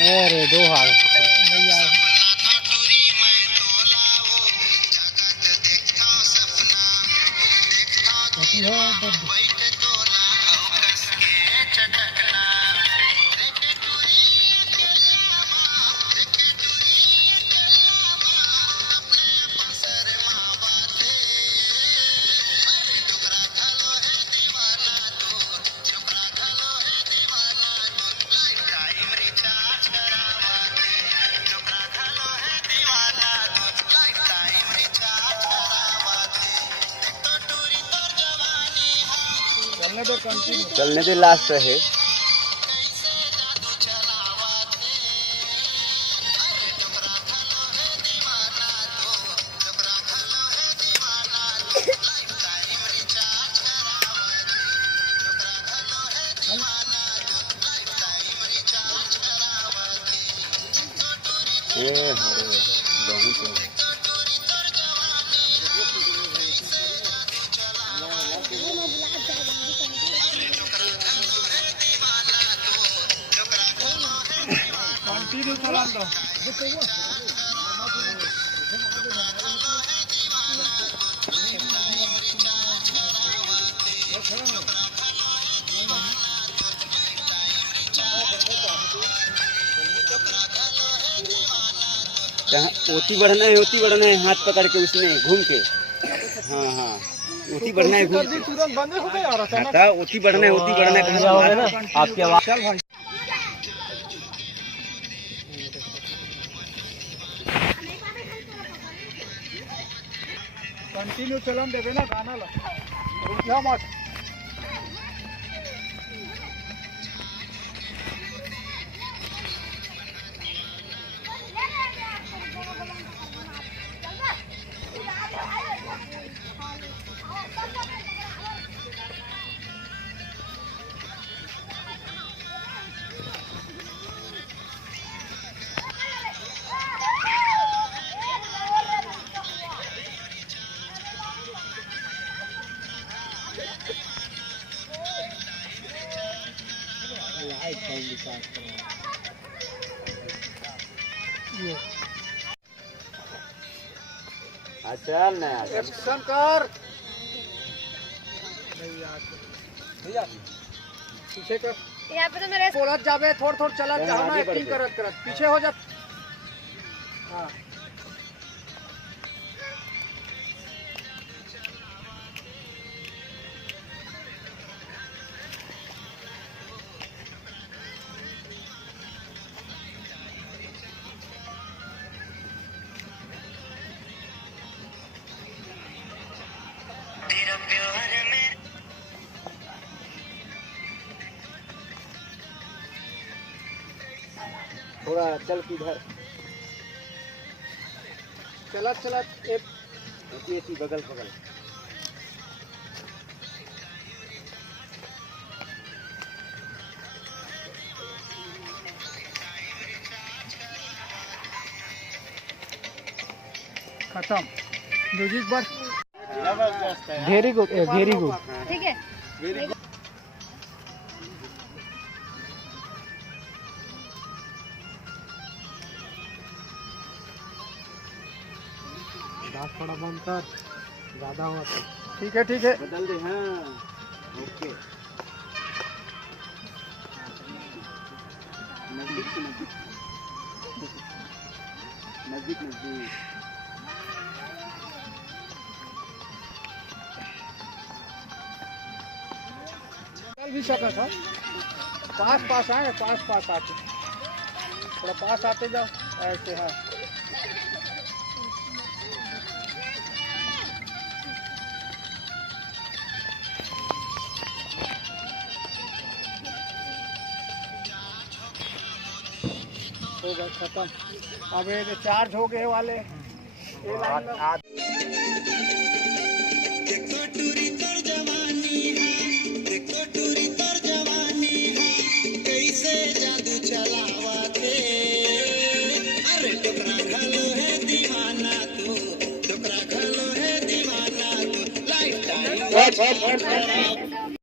अरे दो हाल नहीं आए। चलने दे, लास्ट है। कंटिन्यू चला दो। ओती बढ़ना है, ओती बढ़ना है, हाथ पकड़ के उसने घूम के। हाँ हाँ, ओती बढ़ना है, घूम के। तुरंत बंद हो गया और अचानक ओती बढ़ना है, ओती बढ़ना है, कहाँ हो गया ना आपकी आवाज। चल भाई कंटिन्यू चलन देवे ना गाना ला, रुकिया मत। चल ना एक्शन कर भैया, पीछे कर। यहाँ पे तो मेरे बोलत जाबे, थोड़ थोड़ चलत जाओ ना, एक्टिंग करत करत पीछे हो जा। हाँ थोड़ा चल किधर चलत चलत एक बगल बगल। खत्म। म्यूजिक बस। Very good, very good. ठीक है। थोड़ा बंद कर, ज्यादा हुआ तो ठीक है, ठीक है बदल दे। हाँ ओके, नजदीक से नजदीक, नजदीक नजदीक। चल भी सका था, पास पास आए, पास पास आते, थोड़ा पास आते जाओ ऐसे। हाँ हो गए खत्म। अब ये चार्ज हो गए वाले ये लाइन लो।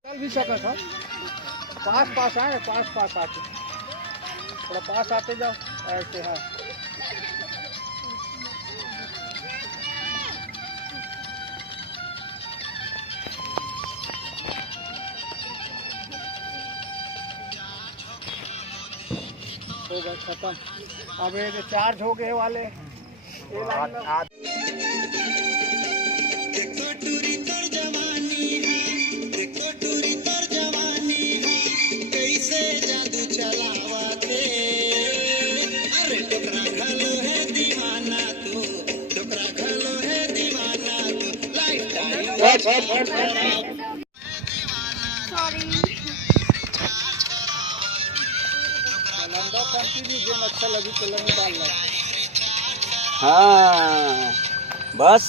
चल भी सका था, पास पास आए, पास पास आते, थोड़ा पास आते जाओ ऐसे। हाँ हो गए खत्म। अब ये चार्ज हो गए वाले ये लाइन लो। लंबा कंटिन्यू गेम अच्छा लगी चलो निकाल लो। हाँ बस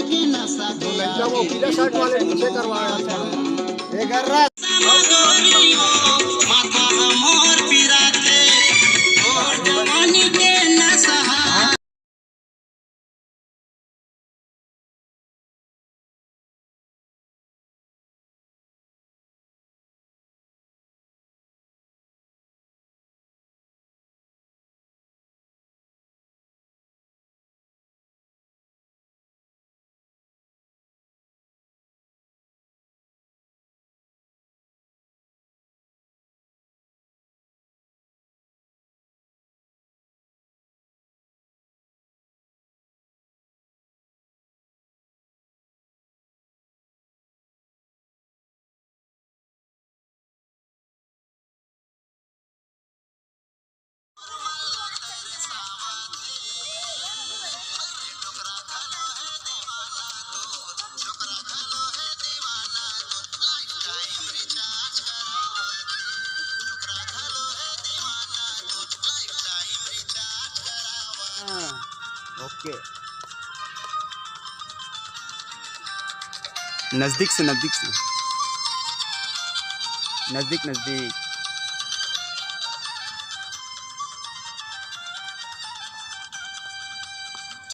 लड़का वो पीला शर्ट वाले पीछे करवाया था ये कर रहा ओके नजदीक से नजदीक